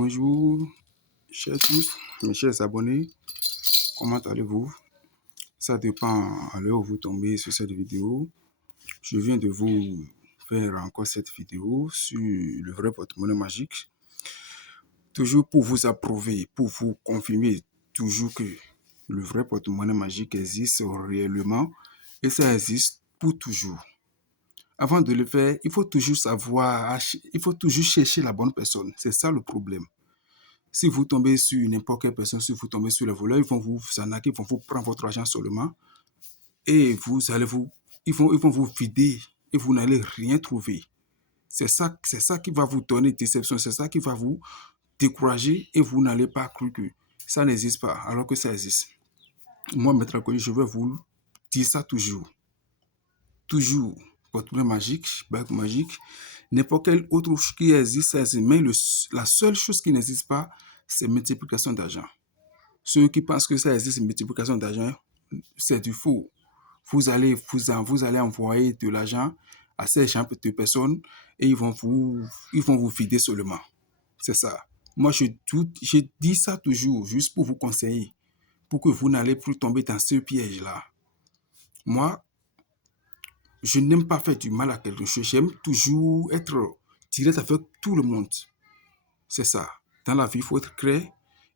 Bonjour, chers tous, mes chers abonnés, comment allez-vous? Ça dépend à l'heure où vous tombez sur cette vidéo. Je viens de vous faire encore cette vidéo sur le vrai porte-monnaie magique. Toujours pour vous approuver, pour vous confirmer toujours que le vrai porte-monnaie magique existe réellement et ça existe pour toujours. Avant de le faire, il faut toujours savoir, il faut toujours chercher la bonne personne. C'est ça le problème. Si vous tombez sur n'importe quelle personne, si vous tombez sur les voleurs, ils vont vous arnaquer, ils vont vous prendre votre argent seulement et ils vont vous vider et vous n'allez rien trouver. C'est ça qui va vous donner déception, c'est ça qui va vous décourager et vous n'allez pas croire que ça n'existe pas alors que ça existe. Moi, Maître Connu, je vais vous dire ça toujours. Toujours, porte-monnaie magique, bague magique, n'importe quelle autre chose qui existe, ça existe. Mais la seule chose qui n'existe pas, c'est multiplication d'argent. Ceux qui pensent que ça existe, multiplication d'argent, c'est du faux. Vous allez envoyer de l'argent à ces gens de personnes et ils vont vous vider seulement. C'est ça. Moi, je dis ça toujours juste pour vous conseiller, pour que vous n'allez plus tomber dans ce piège-là. Moi, je n'aime pas faire du mal à quelque chose. J'aime toujours être direct avec tout le monde. C'est ça. Dans la vie, il faut être clair.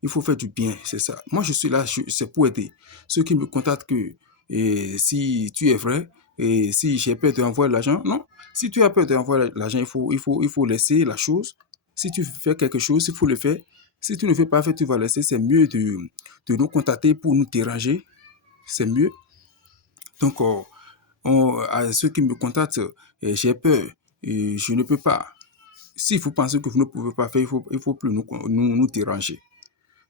Il faut faire du bien. C'est ça. Moi, je suis là, c'est pour aider. Ceux qui me contactent que si tu es vrai, et si j'ai peur d'envoyer l'argent, non. Si tu as peur d'envoyer l'argent, il faut laisser la chose. Si tu fais quelque chose, il faut le faire. Si tu ne veux pas faire, tu vas laisser. C'est mieux de nous contacter pour nous déranger. C'est mieux. Donc, à ceux qui me contactent, j'ai peur et je ne peux pas. Si vous pensez que vous ne pouvez pas faire, il faut plus nous déranger.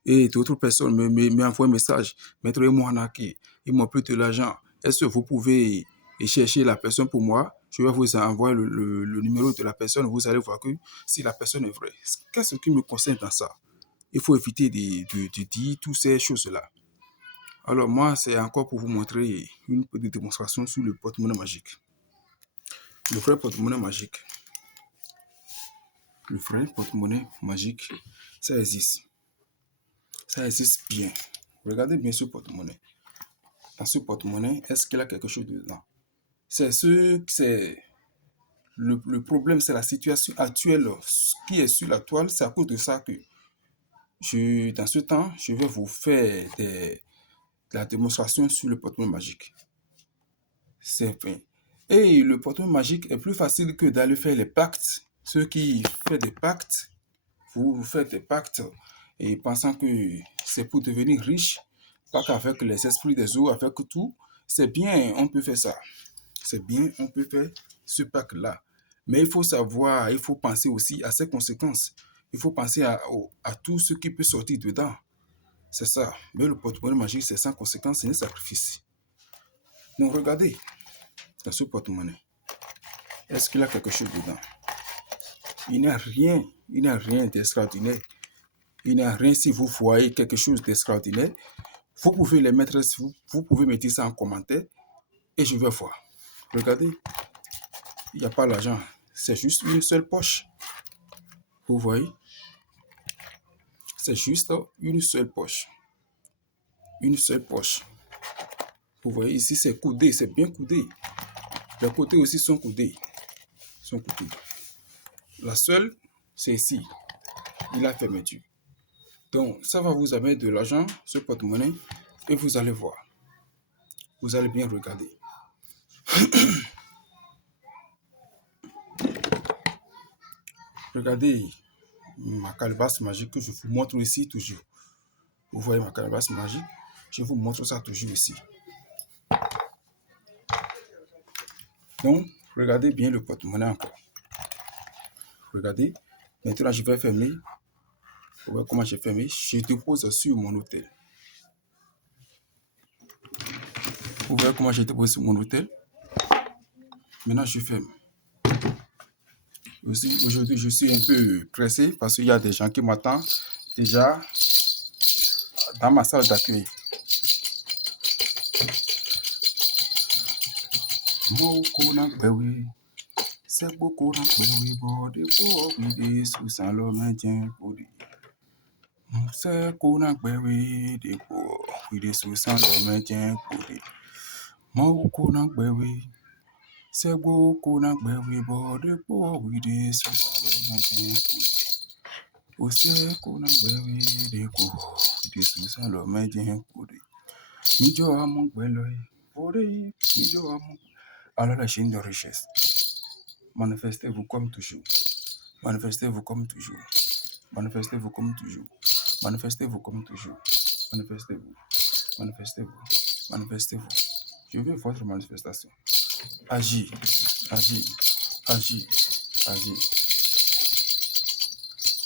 Et d'autres personnes m'envoient un message. Maître, ils m'ont arnaqué. Ils m'ont pris de l'argent. Est-ce que vous pouvez chercher la personne pour moi? Je vais vous envoyer le numéro de la personne. Vous allez voir que si la personne est vraie. Qu'est-ce qui me concerne dans ça? Il faut éviter de dire toutes ces choses-là. Alors moi, c'est encore pour vous montrer une petite démonstration sur le porte-monnaie magique. Le vrai porte-monnaie magique. Le vrai porte-monnaie magique, ça existe. Ça existe bien. Regardez bien ce porte-monnaie. Dans ce porte-monnaie, est-ce qu'il y a quelque chose dedans? Le problème, c'est la situation actuelle qui est sur la toile. C'est à cause de ça que dans ce temps, je vais vous faire la démonstration sur le porte-monnaie magique. C'est vrai. Et le porte-monnaie magique est plus facile que d'aller faire les pactes. Ceux qui font des pactes, vous faites des pactes et pensant que c'est pour devenir riche, pas qu'avec les esprits des eaux, avec tout, c'est bien, on peut faire ça. C'est bien, on peut faire ce pacte-là. Mais il faut savoir, il faut penser aussi à ses conséquences. Il faut penser à tout ce qui peut sortir dedans. C'est ça. Mais le porte-monnaie magique, c'est sans conséquence, c'est un sacrifice. Donc regardez, dans ce porte-monnaie, est-ce qu'il y a quelque chose dedans? Il n'y a rien d'extraordinaire. Il n'y a rien. Si vous voyez quelque chose d'extraordinaire, vous pouvez les mettre, vous pouvez mettre ça en commentaire et je vais voir. Regardez, il n'y a pas l'argent, c'est juste une seule poche. Vous voyez? C'est juste une seule poche. Une seule poche. Vous voyez ici, c'est coudé, c'est bien coudé. Les côtés aussi sont coudés. La seule, c'est ici. Il a fermeture. Donc, ça va vous amener de l'argent, ce porte-monnaie, et vous allez voir. Vous allez bien regarder. Regardez ma calebasse magique que je vous montre ici toujours. Vous voyez ma calebasse magique? Je vous montre ça toujours ici. Donc, regardez bien le porte-monnaie encore. Regardez. Maintenant, je vais fermer. Vous voyez comment j'ai fermé? Je dépose sur mon hôtel. Vous voyez comment j'ai déposé sur mon hôtel? Maintenant, je ferme. Aujourd'hui, je suis un peu pressé parce qu'il y a des gens qui m'attendent déjà dans ma salle d'accueil. C'est beaucoup d'employés pour des pauvres, des sous-salons, C'est qu'on a bewi de ko, oui de sous sans le maintien coulé. Mon qu'on a bewi, c'est beau qu'on a bewi bo de ko, oui de sous sans le maintien coulé. O c'est qu'on a bewi de ko, oui de sous sans le maintien coulé. Mijo a mon beloy, ori, mijo a mon. Alors la chaîne de richesse. Manifestez-vous comme toujours. Manifestez-vous comme toujours. Manifestez-vous comme toujours. Manifestez-vous comme toujours. Manifestez-vous. Manifestez-vous. Manifestez-vous. Je veux votre manifestation. Agis. Agis. Agis. Agis.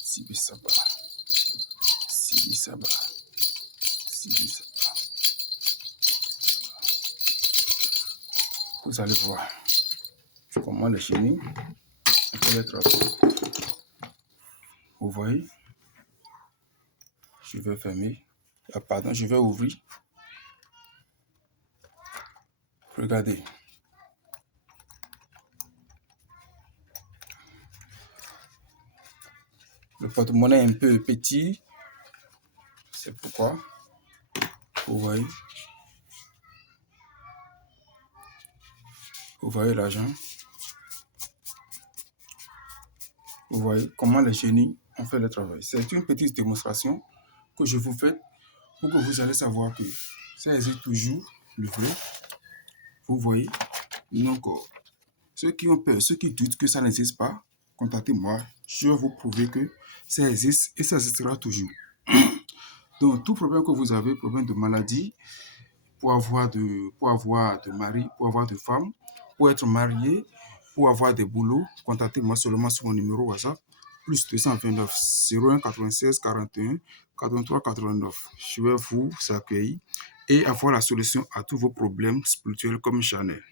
Sibisaba. Sibisaba. Sibisaba. Vous allez voir comment les chenilles peuvent être appelées. Vous voyez? Je vais fermer. Ah, pardon, je vais ouvrir. Regardez. Le porte-monnaie est un peu petit. C'est pourquoi. Vous voyez. Vous voyez l'argent. Vous voyez comment les génies ont fait le travail. C'est une petite démonstration que je vous fais pour que vous allez savoir que ça existe toujours, le vrai. Vous voyez. Donc, ceux qui ont peur, ceux qui doutent que ça n'existe pas, contactez-moi. Je vais vous prouver que ça existe et ça existera toujours. Donc, tout problème que vous avez, problème de maladie, pour avoir de mari, pour avoir de femme, pour être marié, pour avoir des boulots, contactez-moi seulement sur mon numéro WhatsApp, plus 229 01 96 41 83 89. Je vais vous accueillir et avoir la solution à tous vos problèmes spirituels comme Chanel.